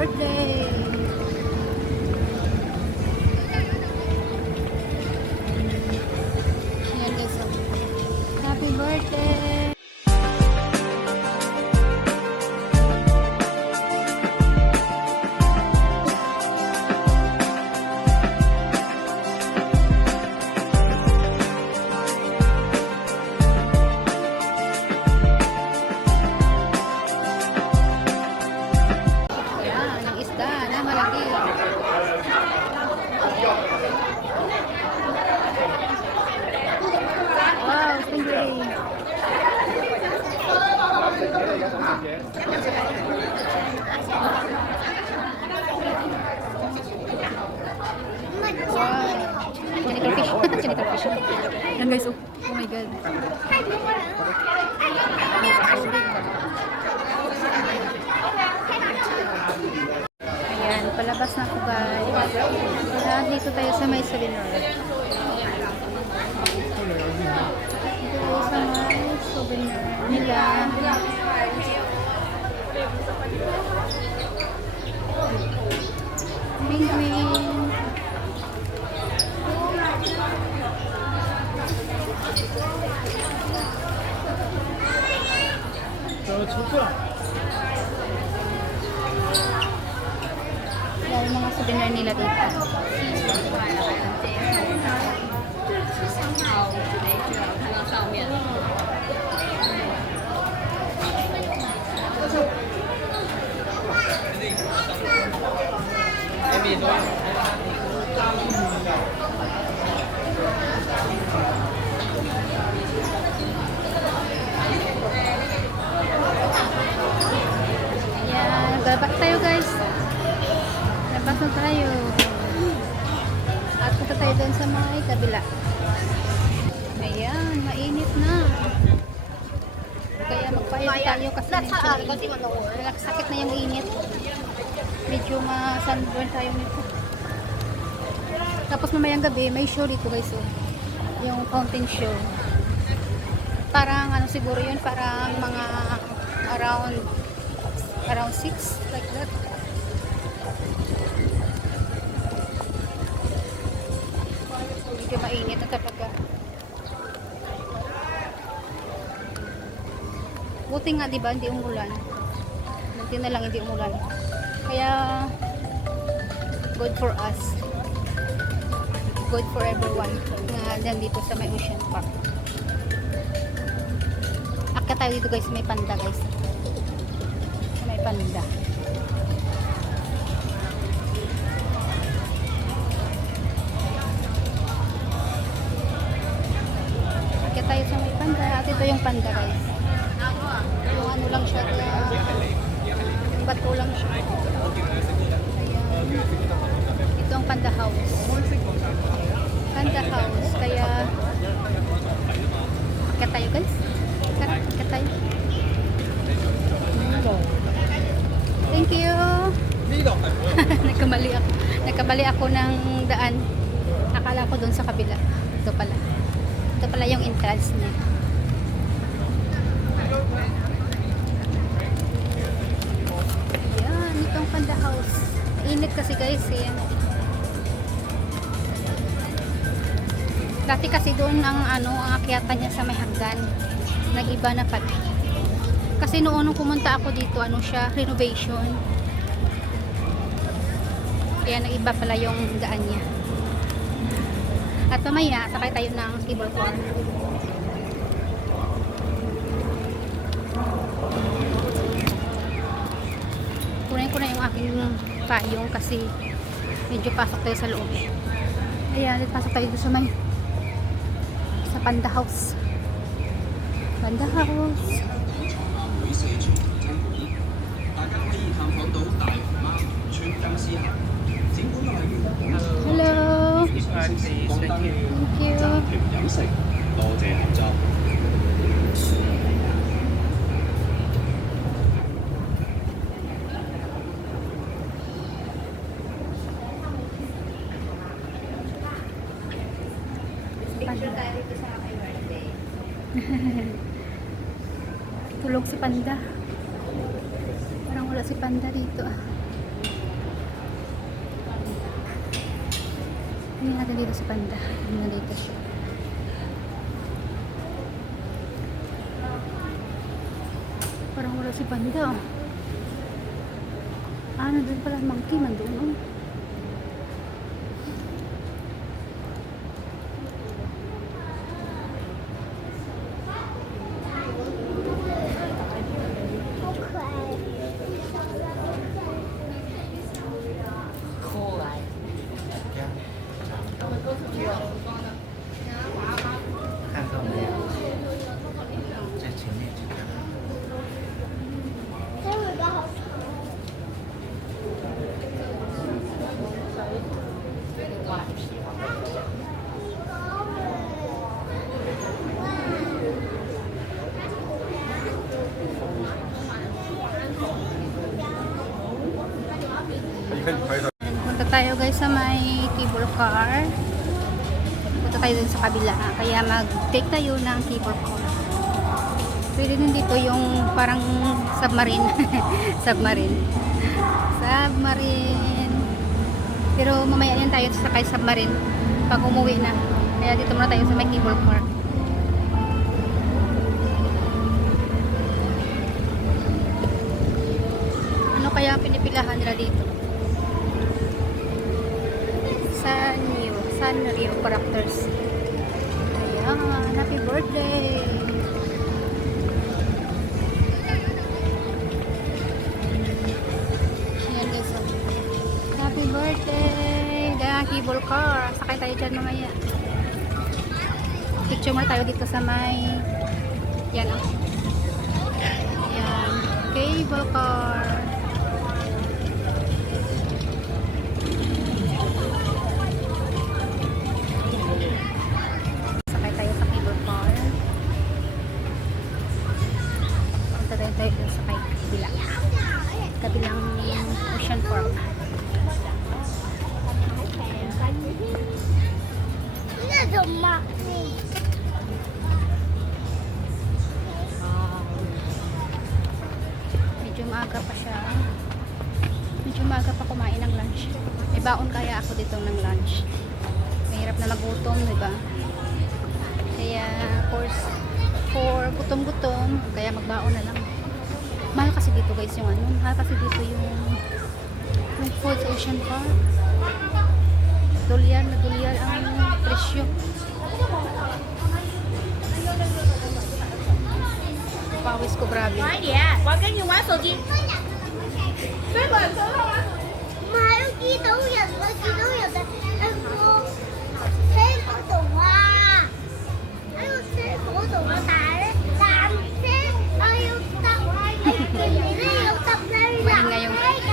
birthday! Ayan guys, oh. Happy birthday! Ayan, ang isda na malaki. Wow, stingray. Wow. Janitor fish. Janitor fish. Yan guys, oh. Oh my god. Ayan, palabas na ako guys. Kaya dito tayo sa may souvenir. Dito sa may souvenir nila. Penguin. Dahil mga souvenir nila dito. Ayan, naglabas tayo guys. Labas na tayo. At punta tayo doon sa may kabila. Ayan, mainit na. Kaya magpahit tayo kasi sakit na yung init. Medyo ma-sunburn tayo nito. Tapos mamayang gabi, may show dito guys. Oh. Yung fountain show. Parang ano siguro yun, parang mga around 6 like that. Medyo mainit na talaga. Buti nga diba hindi umulan. Buti na lang hindi umulan. Kaya good for us. Good for everyone na nandito sa may Ocean Park. Akyat tayo dito guys, may panda guys. May panda. Akyat tayo sa may panda. At ito yung panda guys. Yung ano lang siya. Yung bato lang siya. Ayan. Ito ang panda house. Panda house. Kaya akyat tayo guys. Akyat tayo. Thank you. Nagkamali ako ng daan. Akala ko doon sa kabila. Ito pala. Ito pala yung entrance niya. Ayan, itong panda house. Init kasi guys. Ayan. Dati kasi doon ang akyatan niya sa may hagdan. Nag-iba na pala. Kasi noon nung pumunta ako dito, siya, renovation. Kaya nag-iba pala yung daan niya. At mamaya, sakay tayo ng cable car. Kunin ko na yung aking payong kasi medyo pasok tayo sa loob. Ayan, pasok tayo sa may sa Panda House. Panda House. Hello. Thank you. Tulog si Panda. Parang wala si Panda dito ah. Hindi natin dito sa Panda. Hindi na dito siya. Parang wala si Panda. Nandun pala monkey. Nandun. Oh. Punta tayo guys sa may cable car. Punta tayo dun sa kabila. Kaya mag-take tayo ng cable car. Pwede din dito yung parang submarine. Submarine. Submarine. Pero mamaya yan tayo sakay submarine pag umuwi na. Kaya dito muna tayo sa may cable car. Ano kaya ang pinipilahan nila dito? Sanrio characters. Ayan, happy birthday! Ayan guys, happy birthday! Ayan, cable car. Sakay tayo dyan mamaya. Picture muna tayo dito sa may yan o. Ayan, cable car. Tayo sa kabilang Ocean Park. Medyo maaga pa siya. Medyo maaga pa kumain ng lunch. May baon kaya ako dito ng lunch. Mahirap na magutom, diba? Kaya for gutom-gutom, kaya magbaon na lang. Mahal kasi dito guys yung ano. Mahal kasi dito yung food sa Ocean Park. Dolyar na dolyar ang presyo. Pawis ko grabe.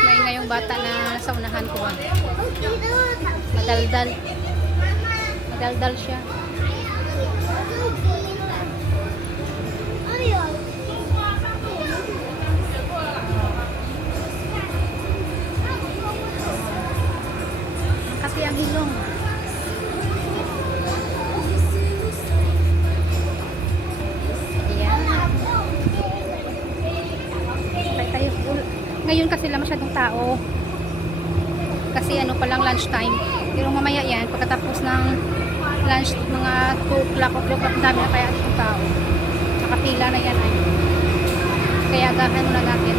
May ngayong bata na sa unahan ko. Madaldal siya. Kasi ang hilong. Ngayon kasi lang masyadong tao. Kasi ano pa lang lunch time. Pero mamaya yan, pagkatapos ng lunch, mga 2 o'clock, dami na kaya itong tao. Nakapila na yan ay. Kaya agahan na natin.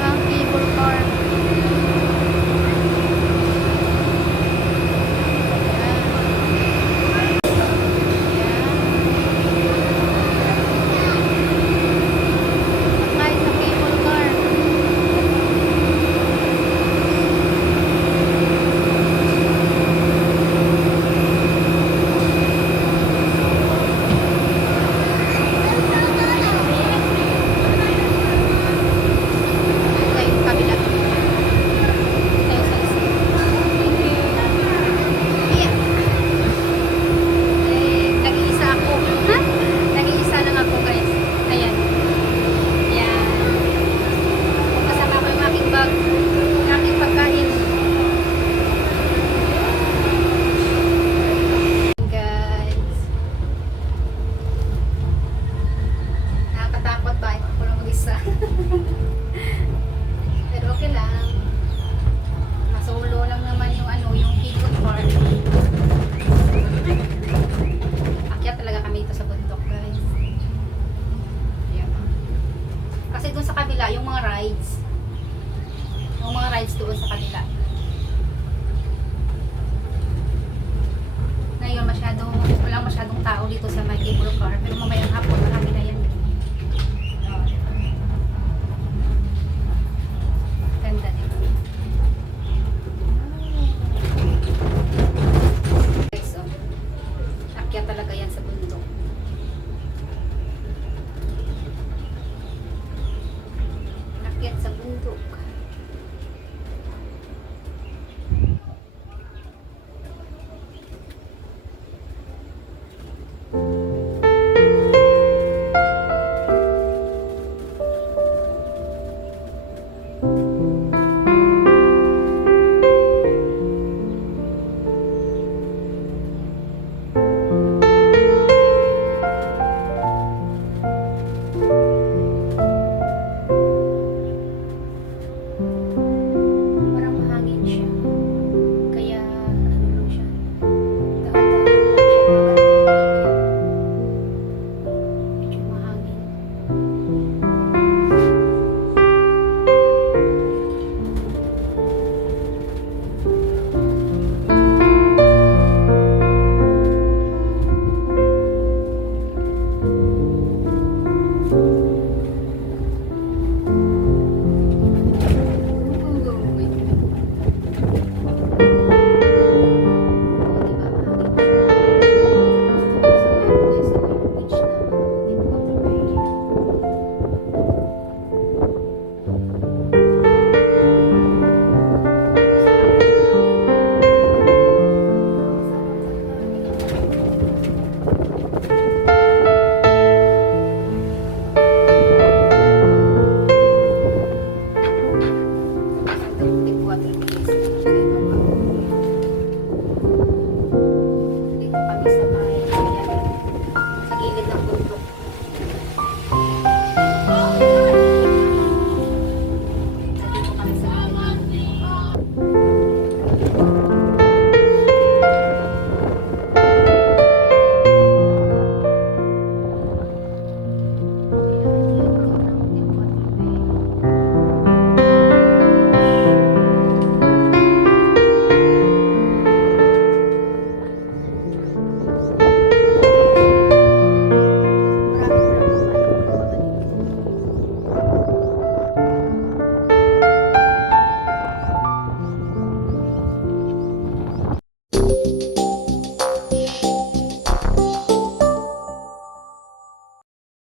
Ang cable car. rides. Yung mga rides doon sa kanila. Ngayon walang masyadong tao dito sa may cable car, pero mamayang hapon marami na